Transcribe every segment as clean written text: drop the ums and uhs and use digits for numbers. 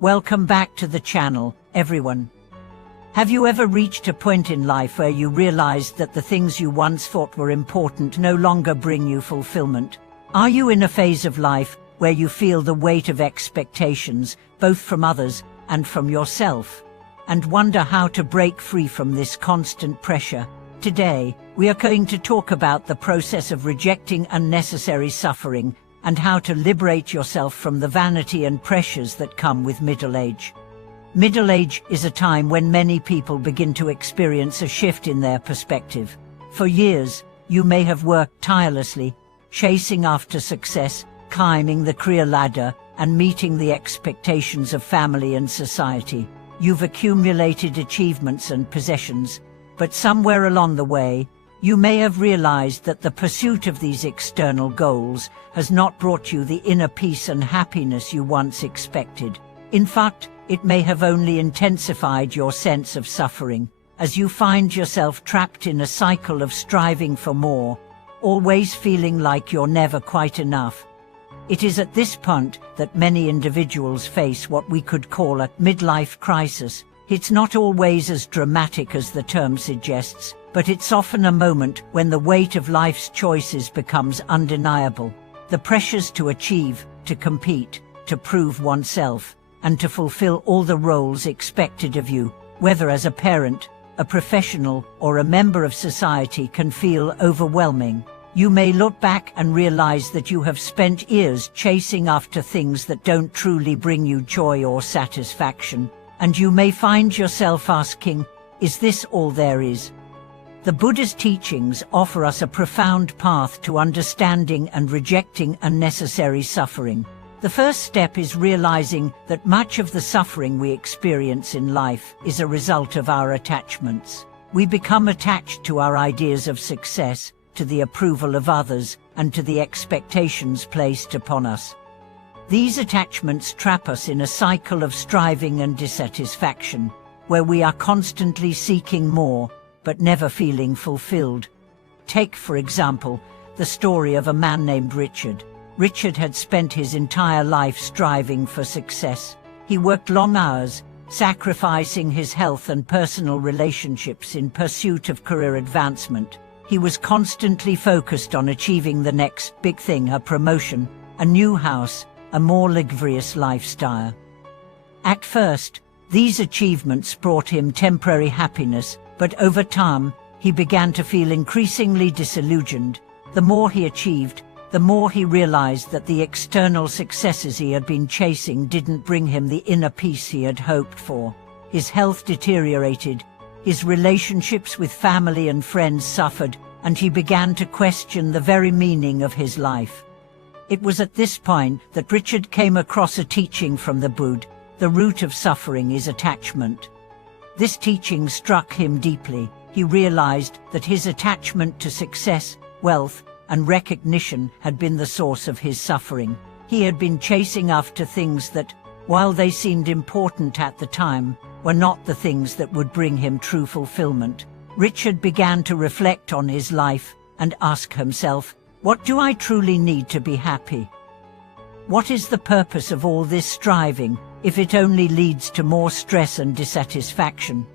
Welcome back to the channel, everyone. Have you ever reached a point in life where you realized that the things you once thought were important no longer bring you fulfillment? Are you in a phase of life where you feel the weight of expectations, both from others and from yourself, and wonder how to break free from this constant pressure? Today, we are going to talk about the process of rejecting unnecessary suffering and how to liberate yourself from the vanity and pressures that come with middle age. Middle age is a time when many people begin to experience a shift in their perspective. For years, you may have worked tirelessly, chasing after success, climbing the career ladder, and meeting the expectations of family and society. You've accumulated achievements and possessions, but somewhere along the way, you may have realized that the pursuit of these external goals has not brought you the inner peace and happiness you once expected. In fact, it may have only intensified your sense of suffering, as you find yourself trapped in a cycle of striving for more, always feeling like you're never quite enough. It is at this point that many individuals face what we could call a midlife crisis. It's not always as dramatic as the term suggests, but it's often a moment when the weight of life's choices becomes undeniable. The pressures to achieve, to compete, to prove oneself, and to fulfill all the roles expected of you, whether as a parent, a professional, or a member of society, can feel overwhelming. You may look back and realize that you have spent years chasing after things that don't truly bring you joy or satisfaction, and you may find yourself asking, is this all there is? The Buddha's teachings offer us a profound path to understanding and rejecting unnecessary suffering. The first step is realizing that much of the suffering we experience in life is a result of our attachments. We become attached to our ideas of success, to the approval of others, and to the expectations placed upon us. These attachments trap us in a cycle of striving and dissatisfaction, where we are constantly seeking more, but never feeling fulfilled. Take, for example, the story of a man named Richard. Richard had spent his entire life striving for success. He worked long hours, sacrificing his health and personal relationships in pursuit of career advancement. He was constantly focused on achieving the next big thing, a promotion, a new house, a more luxurious lifestyle. At first, these achievements brought him temporary happiness, but over time, he began to feel increasingly disillusioned. The more he achieved, the more he realized that the external successes he had been chasing didn't bring him the inner peace he had hoped for. His health deteriorated, his relationships with family and friends suffered, and he began to question the very meaning of his life. It was at this point that Richard came across a teaching from the Buddha: the root of suffering is attachment. This teaching struck him deeply. He realized that his attachment to success, wealth, and recognition had been the source of his suffering. He had been chasing after things that, while they seemed important at the time, were not the things that would bring him true fulfillment. Richard began to reflect on his life and ask himself, what do I truly need to be happy? What is the purpose of all this striving, if it only leads to more stress and dissatisfaction?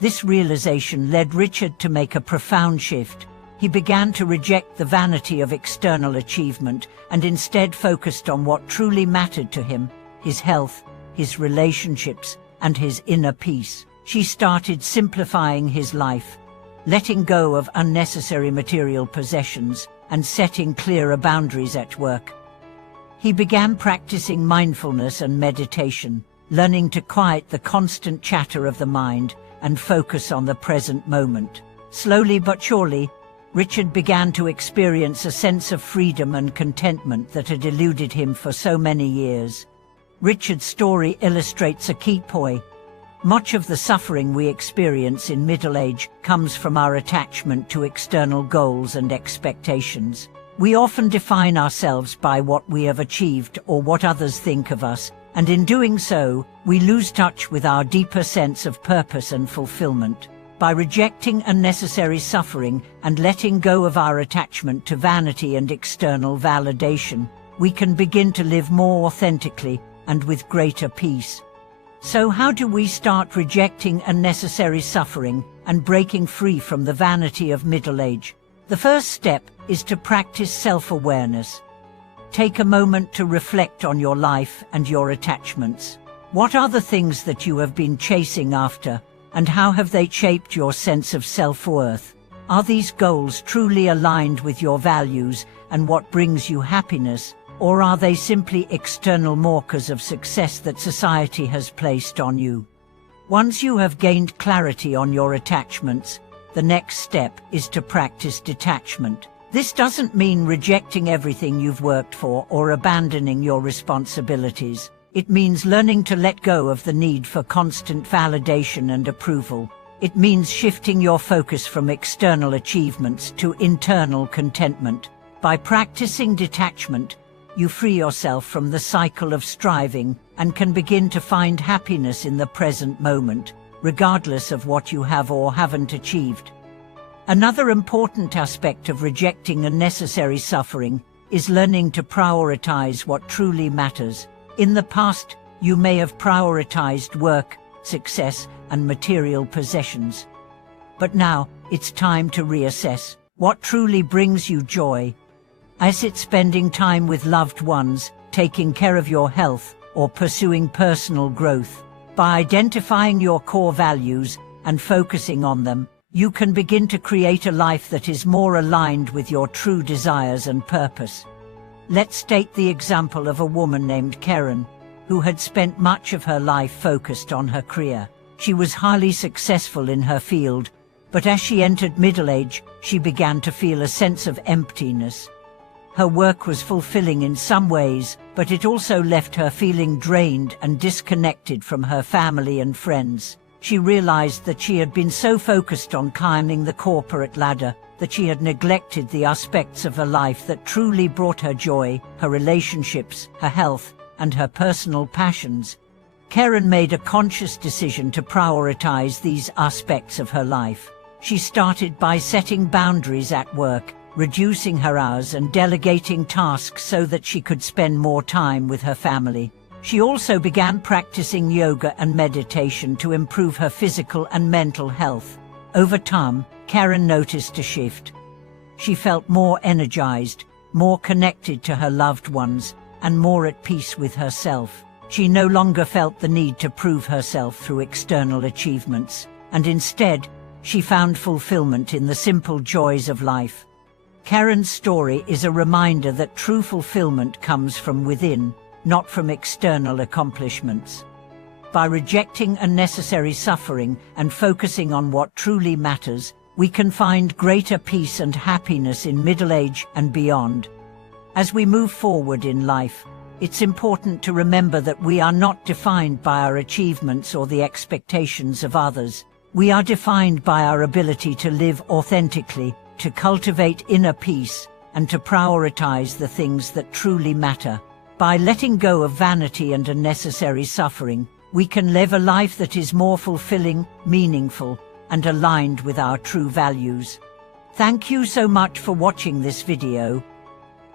This realization led Richard to make a profound shift. He began to reject the vanity of external achievement and instead focused on what truly mattered to him: his health, his relationships, and his inner peace. He started simplifying his life, letting go of unnecessary material possessions, and setting clearer boundaries at work. He began practicing mindfulness and meditation, learning to quiet the constant chatter of the mind and focus on the present moment. Slowly but surely, Richard began to experience a sense of freedom and contentment that had eluded him for so many years. Richard's story illustrates a key point. Much of the suffering we experience in middle age comes from our attachment to external goals and expectations. We often define ourselves by what we have achieved or what others think of us, and in doing so, we lose touch with our deeper sense of purpose and fulfillment. By rejecting unnecessary suffering and letting go of our attachment to vanity and external validation, we can begin to live more authentically and with greater peace. So how do we start rejecting unnecessary suffering and breaking free from the vanity of middle age? The first step is to practice self-awareness. Take a moment to reflect on your life and your attachments. What are the things that you have been chasing after, and how have they shaped your sense of self-worth? Are these goals truly aligned with your values and what brings you happiness, or are they simply external markers of success that society has placed on you? Once you have gained clarity on your attachments, the next step is to practice detachment. This doesn't mean rejecting everything you've worked for or abandoning your responsibilities. It means learning to let go of the need for constant validation and approval. It means shifting your focus from external achievements to internal contentment. By practicing detachment, you free yourself from the cycle of striving and can begin to find happiness in the present moment, regardless of what you have or haven't achieved. Another important aspect of rejecting unnecessary suffering is learning to prioritize what truly matters. In the past, you may have prioritized work, success, and material possessions. But now, it's time to reassess what truly brings you joy. Is it spending time with loved ones, taking care of your health, or pursuing personal growth? By identifying your core values and focusing on them, you can begin to create a life that is more aligned with your true desires and purpose. Let's take the example of a woman named Karen, who had spent much of her life focused on her career. She was highly successful in her field, but as she entered middle age, she began to feel a sense of emptiness. Her work was fulfilling in some ways, but it also left her feeling drained and disconnected from her family and friends. She realized that she had been so focused on climbing the corporate ladder that she had neglected the aspects of her life that truly brought her joy, her relationships, her health, and her personal passions. Karen made a conscious decision to prioritize these aspects of her life. She started by setting boundaries at work, reducing her hours and delegating tasks so that she could spend more time with her family. She also began practicing yoga and meditation to improve her physical and mental health. Over time, Karen noticed a shift. She felt more energized, more connected to her loved ones, and more at peace with herself. She no longer felt the need to prove herself through external achievements, and instead, she found fulfillment in the simple joys of life. Karen's story is a reminder that true fulfillment comes from within, not from external accomplishments. By rejecting unnecessary suffering and focusing on what truly matters, we can find greater peace and happiness in middle age and beyond. As we move forward in life, it's important to remember that we are not defined by our achievements or the expectations of others. We are defined by our ability to live authentically, to cultivate inner peace, and to prioritize the things that truly matter. By letting go of vanity and unnecessary suffering, we can live a life that is more fulfilling, meaningful, and aligned with our true values. Thank you so much for watching this video.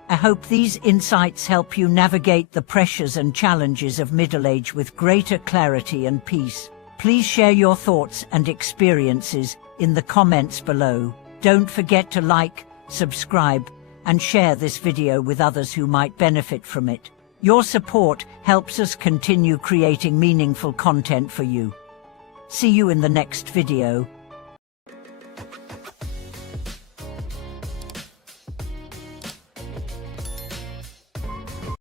I hope these insights help you navigate the pressures and challenges of middle age with greater clarity and peace. Please share your thoughts and experiences in the comments below. Don't forget to like, subscribe, and share this video with others who might benefit from it. Your support helps us continue creating meaningful content for you. See you in the next video.